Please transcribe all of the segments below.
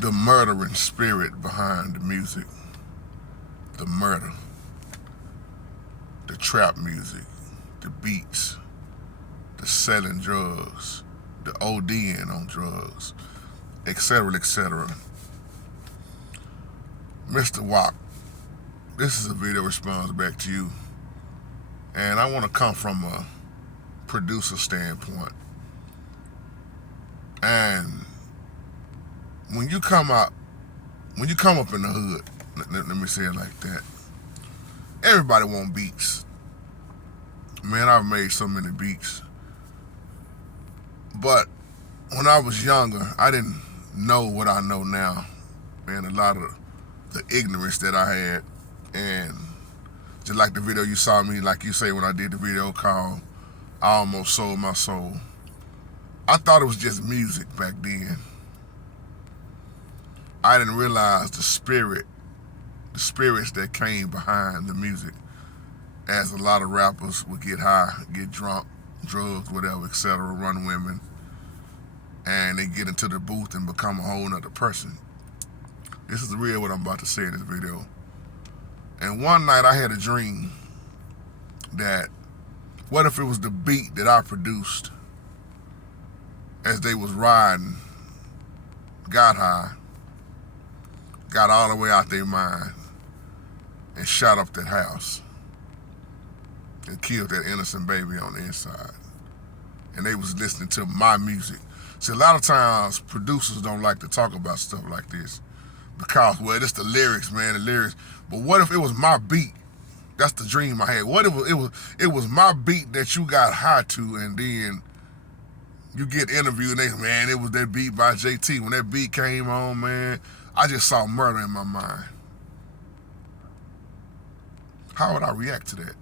the murdering spirit behind the music, the murder, the trap music, the beats, the selling drugs, the ODing on drugs, etc., etc. Mr. Wop, this is a video response back to you, and I want to come from a producer standpoint. And when you come up in the hood, let me say it like that, everybody want beats. Man, I've made so many beats. But when I was younger, I didn't know what I know now. Man, a lot of the ignorance that I had. And just like the video you saw me, like you say when I did the video called I Almost Sold My Soul, I thought it was just music back then. I didn't realize the spirits that came behind the music, as a lot of rappers would get high, get drunk, drugs, whatever, etc., run women, and they get into the booth and become a whole nother person. This is real what I'm about to say in this video. And one night I had a dream that, what if it was the beat that I produced as they was riding, got high, got all the way out their mind, and shot up that house and killed that innocent baby on the inside. And they was listening to my music. See, a lot of times producers don't like to talk about stuff like this because, well, it's the lyrics, man, the lyrics. But what if it was my beat? That's the dream I had. What if it was my beat that you got high to, and then you get interviewed and they say, man, it was that beat by JT. When that beat came on, man, I just saw murder in my mind. How would I react to that?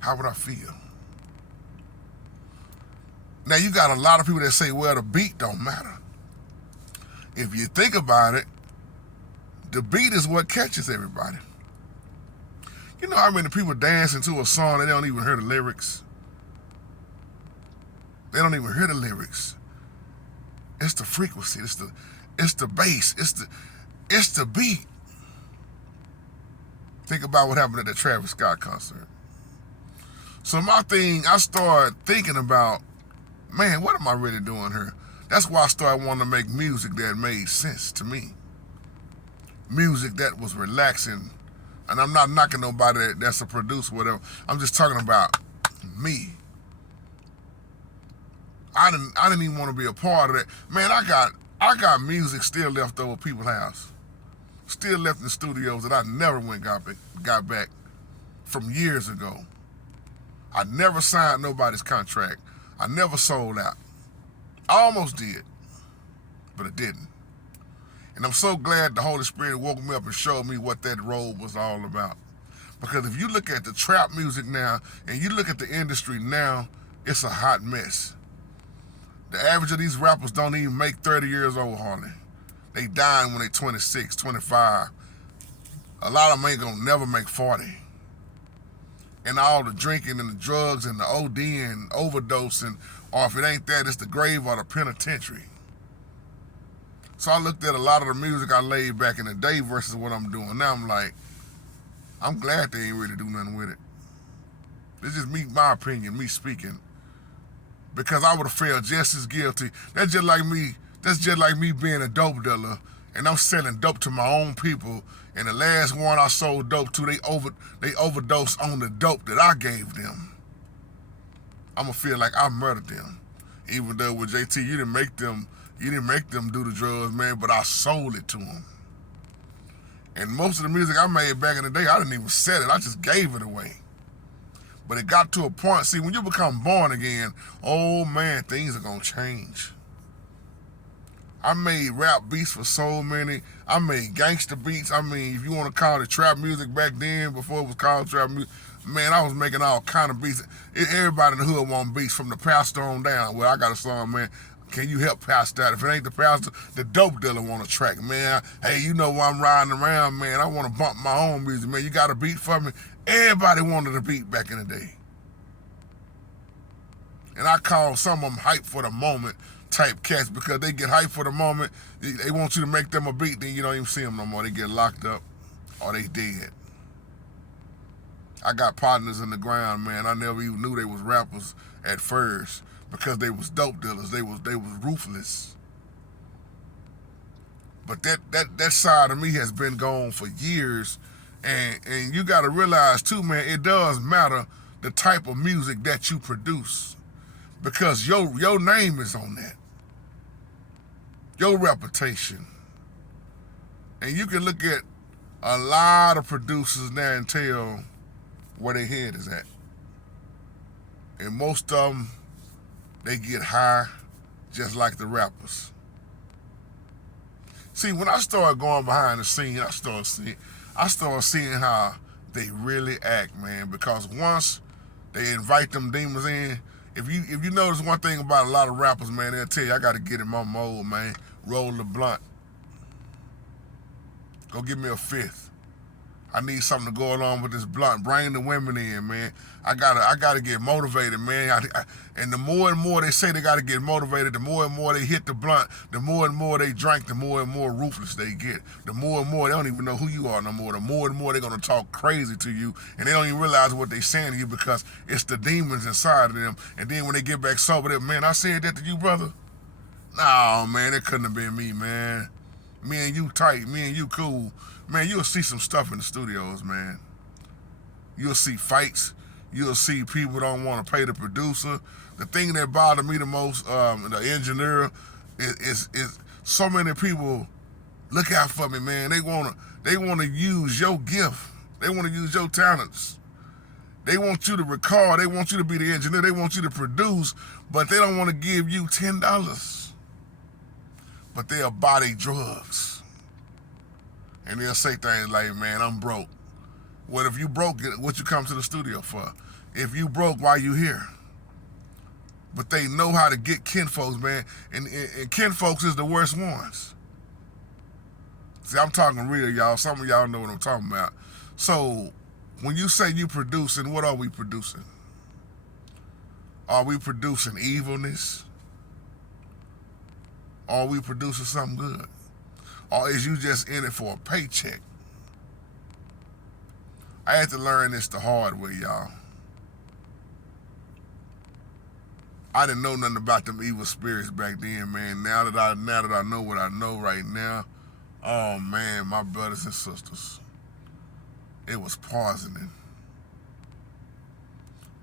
How would I feel? Now, you got a lot of people that say, well, the beat don't matter. If you think about it, the beat is what catches everybody. You know how many people dance into a song and they don't even hear the lyrics? They don't even hear the lyrics. It's the frequency, it's the bass, it's the beat. Think about what happened at the Travis Scott concert. So my thing, I started thinking about, man, what am I really doing here? That's why I started wanting to make music that made sense to me. Music that was relaxing. And I'm not knocking nobody that's a producer or whatever. I'm just talking about me. I didn't even want to be a part of that. Man, I got music still left over people's house. Still left in the studios that I never got back from years ago. I never signed nobody's contract. I never sold out. I almost did, but it didn't. And I'm so glad the Holy Spirit woke me up and showed me what that road was all about. Because if you look at the trap music now, and you look at the industry now, it's a hot mess. The average of these rappers don't even make 30 years old, hardly. They dying when they 26, 25. A lot of them ain't gonna never make 40. And all the drinking and the drugs and the OD and overdosing, or if it ain't that, it's the grave or the penitentiary. So I looked at a lot of the music I laid back in the day versus what I'm doing now. I'm like, I'm glad they ain't really do nothing with it. It's just me, my opinion, me speaking. Because I would have felt just as guilty. That's just like me being a dope dealer, and I'm selling dope to my own people, and the last one I sold dope to, they overdosed on the dope that I gave them. I'm gonna feel like I murdered them. Even though with JT, you didn't make them do the drugs, man, but I sold it to them. And most of the music I made back in the day, I didn't even sell it, I just gave it away. But it got to a point, see, when you become born again, oh man, things are gonna change. I made rap beats for so many. I made gangster beats. I mean, if you want to call it trap music back then, before it was called trap music, man, I was making all kind of beats. Everybody in the hood want beats, from the pastor on down. Well, I got a song, man, can you help pastor out? If it ain't the pastor, the dope dealer want a track, man. Hey, you know why I'm riding around, man. I want to bump my own music, man. You got a beat for me? Everybody wanted a beat back in the day. And I call some of them hype for the moment type cats because they get hyped for the moment. They want you to make them a beat, then you don't even see them no more. They get locked up or they dead. I got partners in the ground, man. I never even knew they was rappers at first because they was dope dealers. They was ruthless. But that side of me has been gone for years, and you got to realize too, man. It does matter the type of music that you produce because your name is on that, your reputation, and you can look at a lot of producers now and tell where their head is at. And most of them, they get high just like the rappers. See, when I started going behind the scene, I started seeing how they really act, man. Because once they invite them demons in, if you notice one thing about a lot of rappers, man, they'll tell you, I got to get in my mode, man. Roll the blunt. Go give me a fifth. I need something to go along with this blunt. Bring the women in, man. I gotta get motivated, man. And the more and more they say they gotta get motivated, the more and more they hit the blunt, the more and more they drink, the more and more ruthless they get. The more and more they don't even know who you are no more. The more and more they're gonna talk crazy to you, and they don't even realize what they're saying to you because it's the demons inside of them. And then when they get back sober, they're, man, I said that to you, brother. No, man, it couldn't have been me, man. Me and you tight, me and you cool. Man, you'll see some stuff in the studios, man. You'll see fights. You'll see people don't want to pay the producer. The thing that bothered me the most, the engineer, is so many people look out for me, man. They wanna use your gift. They wanna use your talents. They want you to record. They want you to be the engineer. They want you to produce, but they don't want to give you $10. But they'll buy their drugs. And they'll say things like, man, I'm broke. Well, if you broke, what you come to the studio for? If you broke, why you here? But they know how to get kinfolks, man. And kinfolks is the worst ones. See, I'm talking real, y'all. Some of y'all know what I'm talking about. So, when you say you producing, what are we producing? Are we producing evilness? Are we producing something good? Or is you just in it for a paycheck? I had to learn this the hard way, y'all. I didn't know nothing about them evil spirits back then, man. Now that I know what I know right now, oh man, my brothers and sisters, it was poisoning.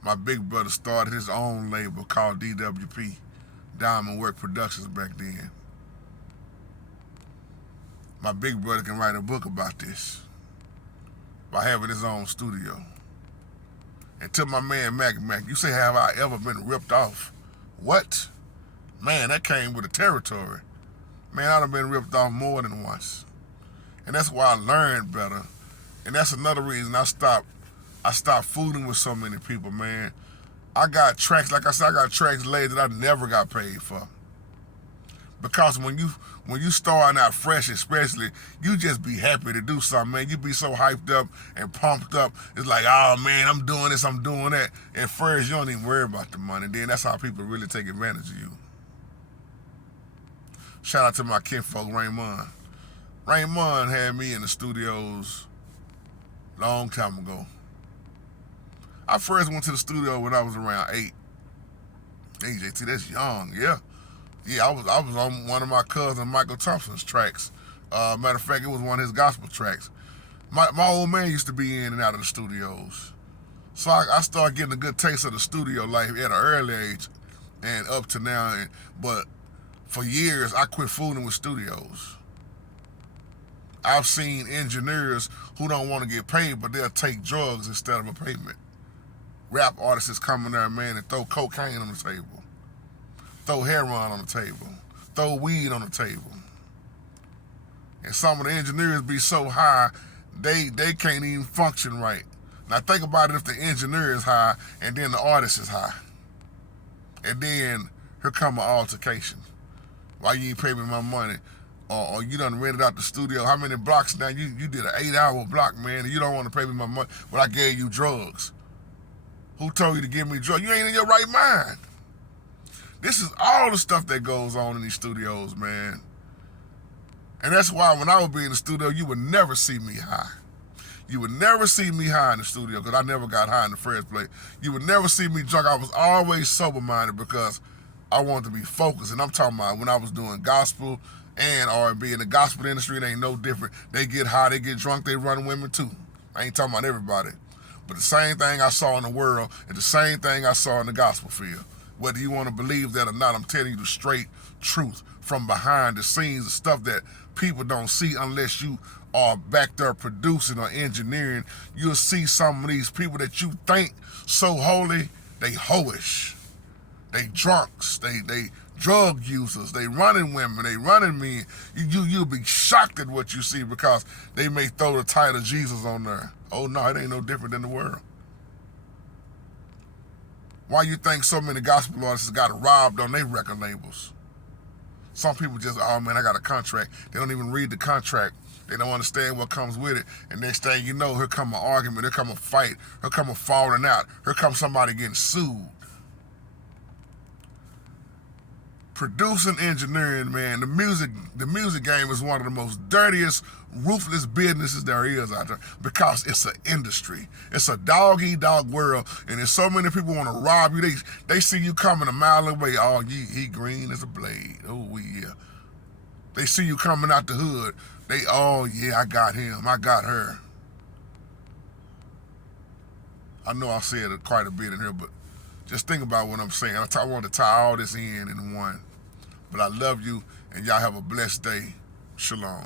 My big brother started his own label called DWP, Diamond Work Productions, back then. My big brother can write a book about this by having his own studio. And to my man Mac, you say, have I ever been ripped off? What? Man, that came with the territory. Man, I'd have been ripped off more than once. And that's why I learned better. And that's another reason I stopped fooling with so many people, man. I got tracks, like I said, I got tracks laid that I never got paid for. Because when you starting out fresh, especially, you just be happy to do something, man. You be so hyped up and pumped up. It's like, oh man, I'm doing this, I'm doing that. At first, you don't even worry about the money. Then that's how people really take advantage of you. Shout out to my kinfolk, Raymond. Raymond had me in the studios a long time ago. I first went to the studio when I was around 8. Hey, JT, that's young, yeah. Yeah, I was on one of my cousin Michael Thompson's tracks. Matter of fact, it was one of his gospel tracks. My old man used to be in and out of the studios. So I started getting a good taste of the studio life at an early age and up to now. But for years, I quit fooling with studios. I've seen engineers who don't want to get paid, but they'll take drugs instead of a payment. Rap artists come in there, man, and throw cocaine on the table. Throw heroin on the table. Throw weed on the table. And some of the engineers be so high, they can't even function right. Now think about it, if the engineer is high and then the artist is high. And then here come an altercation. Why you ain't pay me my money? Or you done rented out the studio. How many blocks now? You did an 8-hour block, man, and you don't want to pay me my money, but I gave you drugs. Who told you to give me drugs? You ain't in your right mind. This is all the stuff that goes on in these studios, man. And that's why when I would be in the studio, you would never see me high. You would never see me high in the studio because I never got high in the first place. You would never see me drunk. I was always sober-minded because I wanted to be focused. And I'm talking about when I was doing gospel and R&B. In the gospel industry, it ain't no different. They get high, they get drunk, they run women too. I ain't talking about everybody. But the same thing I saw in the world is the same thing I saw in the gospel field. Whether you want to believe that or not, I'm telling you the straight truth from behind the scenes, the stuff that people don't see unless you are back there producing or engineering. You'll see some of these people that you think so holy, they hoish. They drunks, they drug users, they running women, they running men. You'll be shocked at what you see because they may throw the title Jesus on there. Oh no, it ain't no different than the world. Why you think so many gospel artists got robbed on their record labels? Some people just, oh man, I got a contract. They don't even read the contract. They don't understand what comes with it. And next thing you know, here come an argument, here come a fight, here come a falling out, here comes somebody getting sued. Producing, engineering, man, the music game is one of the most dirtiest, ruthless businesses there is out there because it's an industry. It's a dog-eat-dog world, and there's so many people want to rob you. They see you coming a mile away. Oh, he green as a blade. Oh, yeah. They see you coming out the hood. Oh, yeah, I got him. I got her. I know I said it quite a bit in here, but just think about what I'm saying. I want to tie all this in one. But I love you, and y'all have a blessed day. Shalom.